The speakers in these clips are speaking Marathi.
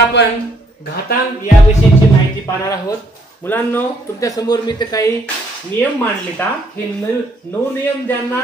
आपण घातांक या विषयाची माहिती पाहणार आहोत. मुलांनो, तुमच्या समोर मी ते काही नियम मांडले का, हे 9 नियम ज्यांना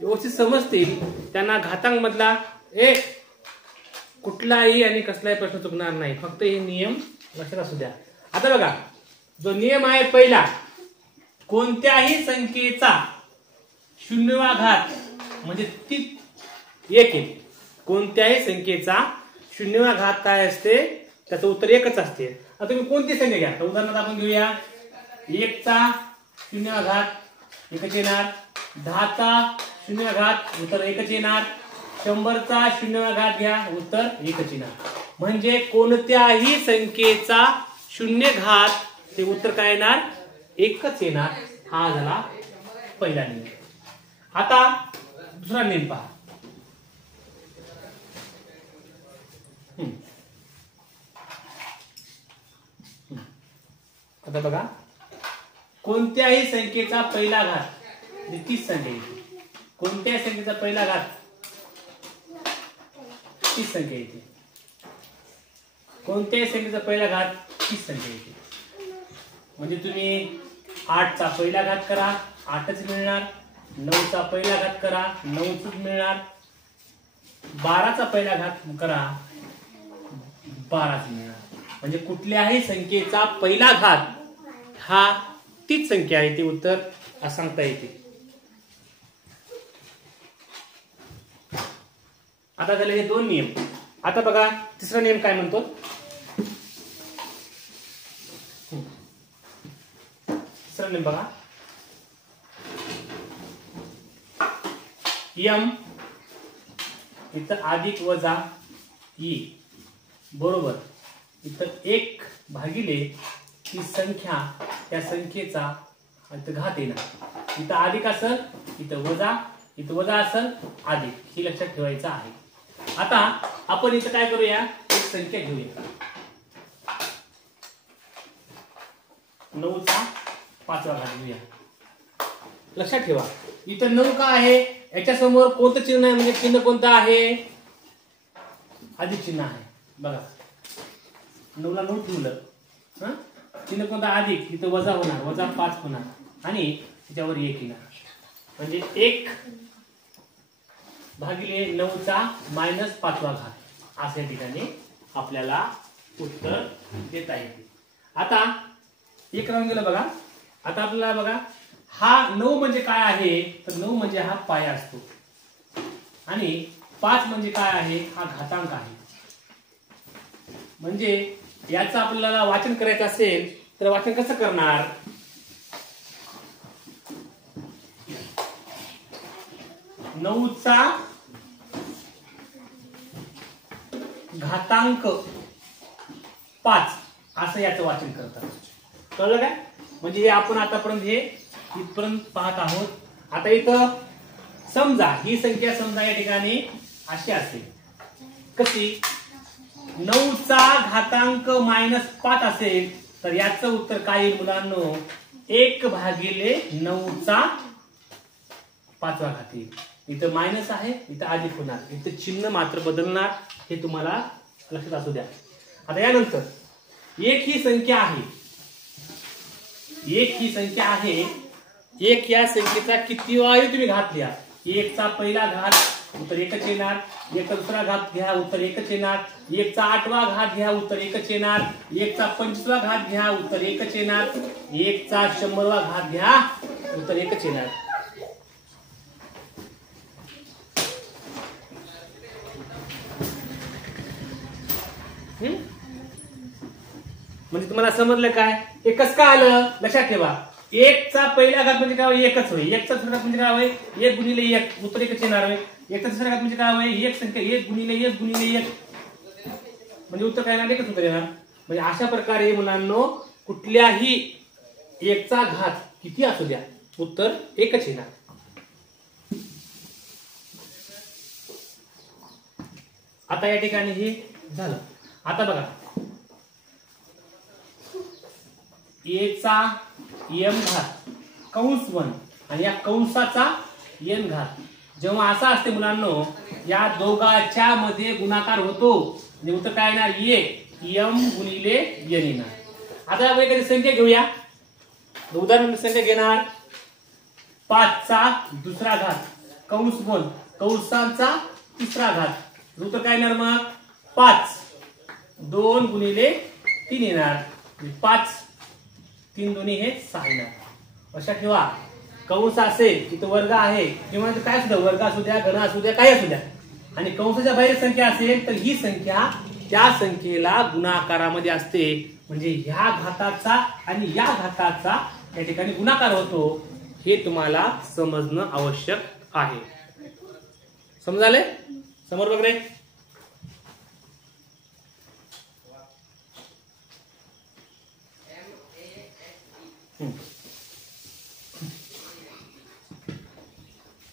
व्यवस्थित समजतील त्यांना घातांक मधला एक कुठलाही आणि कसलाही प्रश्न चुकणार नाही. फक्त हे नियम लक्षात असू द्या. आता बघा, जो नियम आहे पहिला, कोणत्याही संख्येचा 0वा घात म्हणजे ती 1 आहे. कोणत्याही संख्येचा 0वा घात काय असते, त्याचं उत्तर 1च असते. आता तुम्ही कोणती संख्या घ्या, उदाहरणार्थ आपण घेऊया 1 चा 0वा घात 1च येणार, 10 चा 0वा घात उत्तर 1च येणार, 100 चा 0वा घात घ्या उत्तर 1च येणार. म्हणजे कोणत्याही संख्येचा 0 घात ते उत्तर काय येणार, 1च येणार. हा झाला पहिला नियम. आता दुसरा नियम पहा. आता बघा, कोणत्याही संख्येचा पहिला घात म्हणजे 30 संख्या येते. कोणत्याही संख्येचा पहिला घात 30 संख्या येते. कोणत्याही संख्येचा पहिला घात 30 संख्या येते. म्हणजे तुम्ही 8 चा पहिला घात करा 8च मिळणार, 9 चा पहिला घात करा 9च मिळणार, 12 चा पहिला घात करा 12च मिळणार. म्हणजे कुठल्याही संख्येचा पहिला घात हा तीच संख्या आहे, ते उत्तर असं सांगता येते. आता झाले हे 2 नियम. आता बघा तिसरा नियम काय म्हणतो. तिसरा नियम बघा, यम इथं अधिक वजा ई बरोबर इथं 1 भागिले ती संख्या, त्या संख्येचा इथं घात येणार. इथं अधिक असेल, इथं वजा असेल, अधिक, ही लक्षात ठेवायचं आहे. आता आपण इथं काय करूया, एक संख्या घेऊया 9 चा 5वा घात घेऊया. लक्षात ठेवा इथं 9 का आहे, याच्या समोर कोणतं चिन्ह आहे, म्हणजे चिन्ह कोणतं आहे, अधिक चिन्ह आहे. बघा 9 ला 9 ठेवलं, चिन्ह कोणता अधिक, इथं वजा होणार, वजा 5 होणार आणि त्याच्यावर 1 येणार. म्हणजे 1 भागिले 9 चा -5वा घात असं या ठिकाणी आपल्याला उत्तर देता येते. आता 1 राहून गेलं बघा. आता आपल्याला बघा हा 9 म्हणजे काय आहे, तर 9 म्हणजे हा पाया असतो आणि 5 म्हणजे काय आहे, हा घातांक आहे. म्हणजे याचं आपल्याला वाचन करायचं असेल तर वाचन कसं करणार, नऊचा घातांक 5 असं याचं वाचन करतात. कळलं काय? म्हणजे हे आपण आतापर्यंत हे इथपर्यंत पाहत आहोत. आता इथं समजा ही संख्या समजा या ठिकाणी अशी असेल, कशी, 9 चा घातांक -5 असेल तर याचं उत्तर काय येईल मुलांनो, 1 भागिले 9 चा 5वा घात येईल. इथं मायनस आहे, इथं अधिक होणार, इथं चिन्ह मात्र बदलणार, हे तुम्हाला लक्षात असू द्या. आता यानंतर 1 ही संख्या आहे, 1 ही संख्या आहे, 1 या संख्येचा किती वाही तुम्ही घात लिहा. 1 चा पहिला घात उत्तर 1च येणार, 1 चा दुसरा घात घ्या उत्तर 1च येणार, 1 चा 8वा घात घ्या उत्तर 1च येणार, 1 चा 25वा घात घ्या उत्तर 1च येणार, 1 चा 100वा घात घ्या उत्तर 1च येणार. म्हणजे तुम्हाला समजलं काय, हे कसं काय आलं, लक्षात ठेवा. 1 चा पहिला घात म्हणजे काय, 1च होईल. 1 चा दुसरा घात म्हणजे काय होईल, 1 गुणिले 1 उत्तर 1च येणार आहे. 1 चा दुसरा घात म्हणजे काय होईल, 1 संख्या 1 गुणिले 1 गुणिले 1 म्हणजे उत्तर काय येणार, 1च उत्तर येणार. म्हणजे अशा प्रकारे मुलांनो कुठल्याही 1 चा घात किती असू द्या उत्तर 1च येणार. आता या ठिकाणी हे झालं. आता बघा a चा m घात कंस 1 आणि या कंसाचा n घात जेव्हा असा असते मुलांनो, या दोघांच्या मध्ये गुणाकार होतो म्हणजे उत्तर काय येणार 1 m गुणिले n येणार. आता आपण एखादी संख्या घेऊया. उदाहरण संख्या घेणार 5 चा दुसरा घात कंस बंद कंसांचा तिसरा घात. उत्तर काय येणार मग 5. 2 गुणिले 3 येणार. 5 3 दोन्ही हे 6 येणार. लक्षात ठेवा कंस असेल इथं वर्ग आहे किंवा काय सुद्धा वर्ग असू द्या घन असू द्या काय असू द्या आणि कंसाच्या बाहेर संख्या असेल तर ही संख्या त्या संख्येला गुणाकारामध्ये असते. म्हणजे ह्या घाताचा आणि या घाताचा या ठिकाणी गुणाकार होतो हे तुम्हाला समजणं आवश्यक आहे. समजाले समोर बघ रे.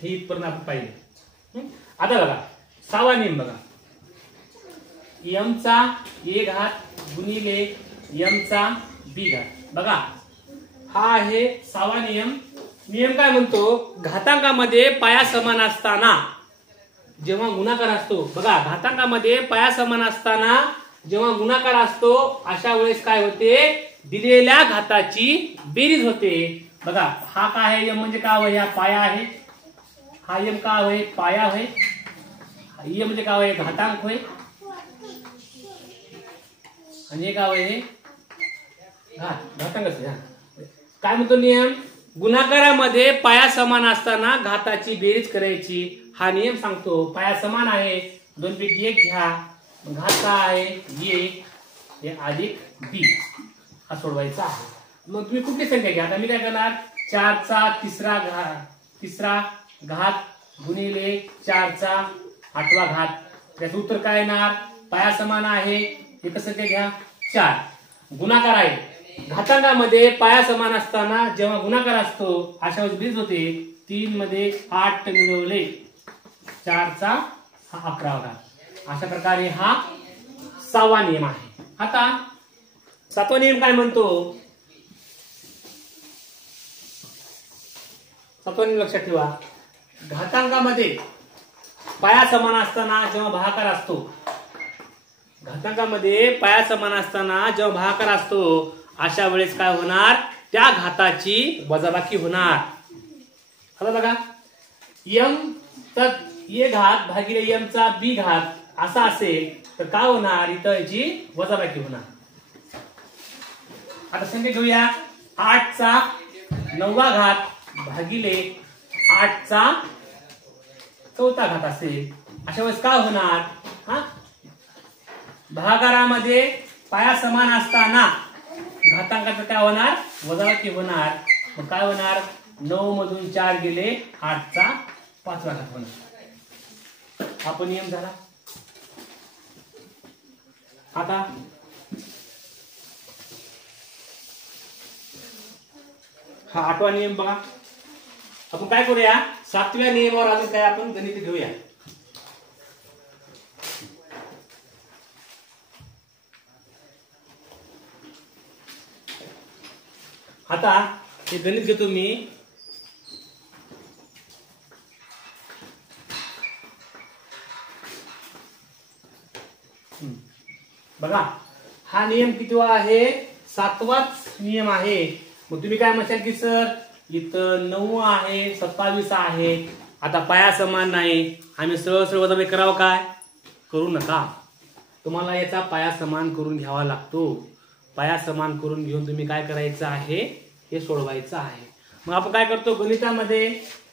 हे इथपर्यंत आपण पाहिजे. आता बघा 6वा नियम बघा m चा a घात गुणिले m चा b घात. बघा हा आहे 6वा नियम. नियम काय म्हणतो घातांकामध्ये पाया समान असताना जेव्हा गुणाकार असतो बघा घातांकामध्ये पाया समान असताना जेव्हा गुणाकार असतो अशा वेळेस काय होते दिलेल्या घाताची बेरीज होते. बघा हा काय आहे m म्हणजे काय होय हा पाया आहे. हा m काय होय पाया होय. m म्हणजे काय होय घातांक होय आणि हे काय होय घातांक असेल. काय म्हणतो नियम गुणाकारामध्ये पाया समान असताना घाताची बेरीज करायची. हा नियम सांगतो पाया समान आहे 2 पैकी 1 घ्या घात काय आहे a हे अधिक b हा सोडवायचा आहे. मग तुम्ही कुठली संख्या घ्या. आता मी काय करणार 4 चा तिसरा घात गुणिले 4 चा 8वा घात. त्याचं उत्तर काय येणार पाया समान आहे एक संख्या घ्या 4 गुणाकार आहे. घातांकामध्ये पाया समान असताना जेव्हा गुणाकार असतो अशा वेळेस बेरीज होते. 3 मध्ये 8 मिळवले 4 चा हा 11वा घात. अशा प्रकारे हा 6वा नियम आहे. आता 7वा नियम काय म्हणतो 7वा नियम लक्षात ठेवा घातांकामध्ये पाया समान असताना जेव्हा भागाकार असतो घातांकामध्ये पाया समान असताना जेव्हा भागाकार असतो अशा वेळेस काय होणार त्या घाताची वजाबाकी होणार. आता बघा m तर a घात भागिले m चा b घात असा असेल तर काय होणार इथं याची वजाबाकी होणार. आता संख्या घेऊया 8 चा 9वा घात भागिले 8 चा 4था घात असेल अशा वेळेस काय होणार हा भागाकारामध्ये पाया समान असताना घातांकाचं काय होणार वजाबाकी होणार. मग काय होणार 9 मधून 4 गेले 8 चा 5वा घात होणार. हा पण नियम झाला. आता हा 8वा नियम बघा. आपण काय करूया 7व्या नियमावर अजून काय आपण गणित घेऊया. आता हे गणित घेतो मी. बघा हा नियम कितवा आहे 7वाच नियम आहे. मग तुम्ही काय म्हणशाल की सर इथं 9 आहे 27 आहे आता पाया समान नाही आम्ही सरळ सरळ वजाबाकी करावं काय करू नका. तुम्हाला याचा पाया समान करून घ्यावा लागतो. पाया समान करून घेऊन तुम्ही काय करायचं आहे हे सोडवायचं आहे. मग आपण काय करतो गणितामध्ये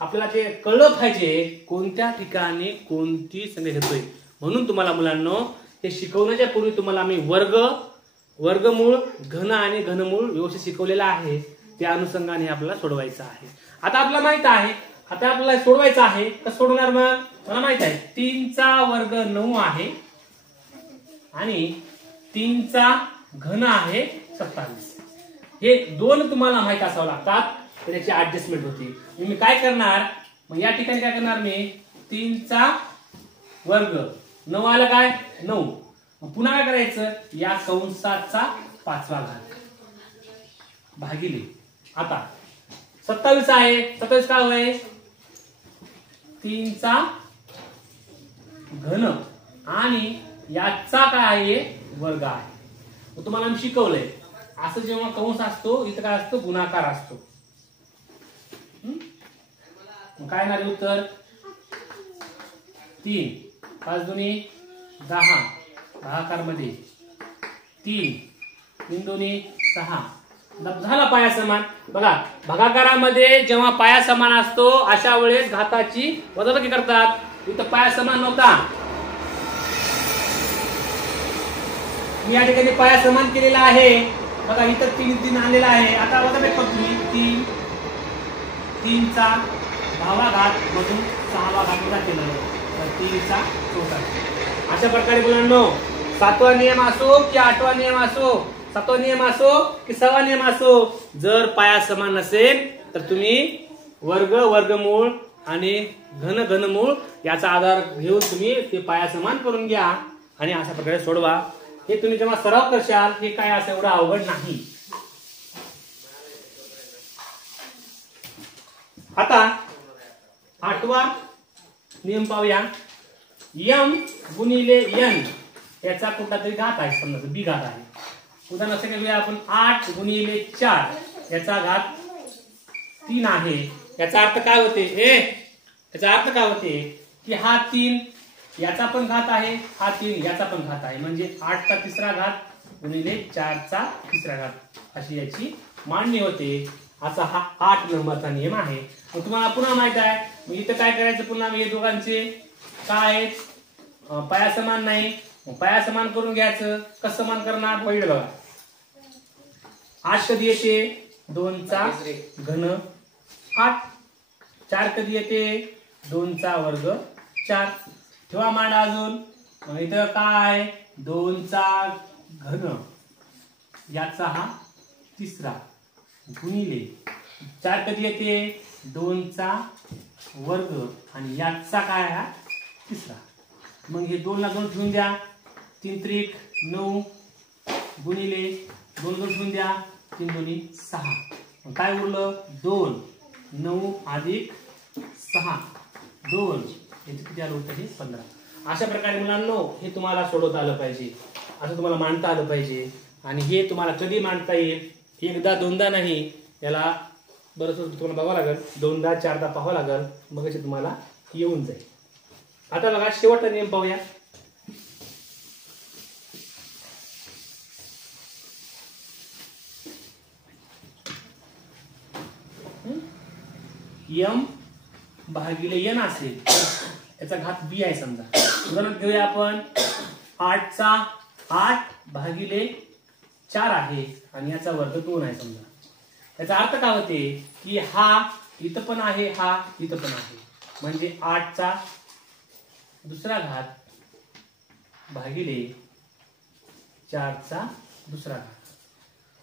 आपल्याला ते कळलं पाहिजे कोणत्या ठिकाणी कोणती संख्या घेतोय. म्हणून तुम्हाला मुलांनो हे शिकवण्याच्या पूर्वी तुम्हाला आम्ही वर्गमूळ घन आणि घनमूळ व्यवस्थित शिकवलेला आहे. त्या अनुषंगाने आपल्याला सोडवायचं आहे. आता आपल्याला माहित आहे आता आपल्याला सोडवायचं आहे कसं सोडवणार. मग मला माहित आहे 3 चा वर्ग 9 आहे आणि 3 चा घन आहे 27. हे दोन तुम्हाला माहित असावं लागतात तर त्याची ऍडजस्टमेंट होती. मी काय करणार मग या ठिकाणी काय करणार मी 3 चा वर्ग 9 आला काय 9 पुन्हा काय करायचं या कंसाचा 5वा घात भागिले आता 27 आहे 27 काय होय 3 चा घन आणि याचा काय आहे वर्ग आहे. तुम्हाला मी शिकवलंय असं जेव्हा कंस असतो इथं काय असतो गुणाकार असतो. काय येणार उत्तर 3 5 दुनी 10 भागाकार मध्ये 3 3 दुनी 6 झाला पाया समान. बघा भागाकारामध्ये जेव्हा पाया समान असतो अशा वेळेस घाताची वजाबाकी करतात. इथं पाया समान नव्हता, मी या ठिकाणी पाया समान केलेला आहे. बघा इथं 3 3 आणलेला आहे. आता वजाबाकी करतो मी 3 3 चा 10वा घात मधून 6वा घात वजा केला तर 3 चा 64. अशा प्रकारे मुलांनो 7वा नियम असो की 8वा नियम असो, 7वा नियम असो की 6वा नियम असो, जर पाया समान नसेल तर तुम्ही वर्ग वर्गमूळ आणि घन घनमूळ याचा आधार घेऊन तुम्ही ते पाया समान करून घ्या आणि अशा प्रकारे सोडवा. हे तुम्ही जेव्हा सराव करशाल हे काय असं एवढं अवघड नाही. आता 8वा नियम पाहूया. m गुणिले n याचा कुठला तरी घात आहे, समजा बी घात आहे. उदाहरण असं घेऊया आपण 8 गुणिले 4 याचा घात 3 आहे. याचा अर्थ काय होते याचा अर्थ काय होते की हा 3 याचा पण घात आहे, हा 3 याचा पण घात आहे, म्हणजे 8 चा तिसरा घात गुणिले 4 चा तिसरा घात अशी याची मांडणी होते. असा हा 8 नंबरचा नियम आहे. मग तुम्हाला पुन्हा माहित आहे, मग इथं काय करायचं पुन्हा हे दोघांचे काय पाया समान नाही, पाया समान करून घ्यायचं. कसं समान करणार पहिलं बघा. 8 कधी येते 2 चा घन 8, 4 कधी येते 2 चा वर्ग 4. ठेवा मांडा अजून. मग इथं काय 2 चा घन याचा हा तिसरा गुणिले 4 कधी येते 2 चा वर्ग आणि याचा काय हा तिसरा. मग हे 2 ला 2 ठेवून द्या, 3 त्रिक 9 गुणिले 2 2 ठेवून द्या, 3 दोन्ही 6. मग काय उरलं 2 9 अधिक 6 2 याचं किती आलं होतं हे 15. अशा प्रकारे मुलांनो हे तुम्हाला सोडवता आलं पाहिजे, असं तुम्हाला मांडता आलं पाहिजे. आणि हे तुम्हाला कधी मांडता येईल, एकदा दोनदा नाही, याला बरंच तुम्हाला बघावं लागेल, 2दा 4दा पाहावं लागेल, मग असे तुम्हाला येऊन जाईल. आता बघा शेवटचा नियम पाहूया. m भागिले n असेल याचा घात b आहे समजा. उदाहरण घेऊया आपण 8 चा 8 भागिले 4 आहे आणि याचा वर्ग 2 आहे समजा. याचा अर्थ काय होते की हा इथं पण आहे, हा इथं पण आहे, म्हणजे 8 चा दुसरा घात भागिले 4 चा दुसरा घात.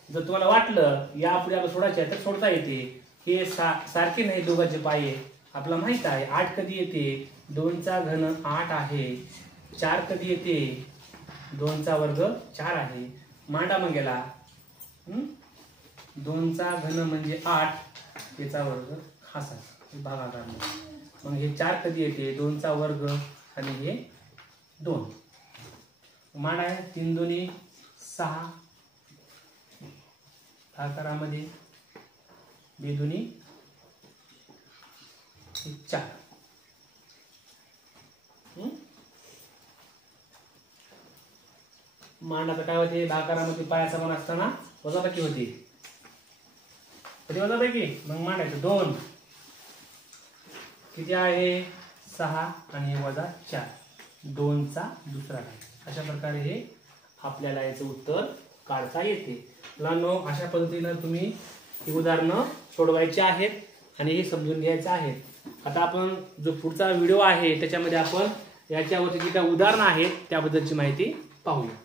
जर तुम्हाला वाटलं यापुढे आपल्याला सोडायचे तर सोडता येते. हे सारखे नाही दोघांचे पाये. आपल्याला माहित आहे 8 कधी येते 2 चा घन 8 आहे, 4 कधी येते 2 चा वर्ग 4 आहे. मांडा मग गेला 2 चा घन म्हणजे 8 त्याचा वर्ग असा भागाकार. मग हे 4 कधी येते 2 चा वर्ग आणि हे 2. मांडा आहे 3 दोन्ही 6 भागाकारामध्ये 2 दोन्ही 4. मांडाचं काय होते भागाकारामध्ये पाया समान असताना वजाबाकी होती, कधी वजाबाकी. मग मांडायचं 2 किती आहे 6 आणि वजा 4 2 चा दुसरा घात. अशा प्रकारे हे आपल्याला याचं उत्तर काढता येते. मुलांनो अशा पद्धतीनं तुम्ही ही उदाहरणं सोडवायची आहेत आणि हे समजून घ्यायचं आहे. आता आपण जो पुढचा व्हिडिओ आहे त्याच्यामध्ये आपण याच्यावरती जी काही उदाहरणं आहेत त्याबद्दलची माहिती पाहूया.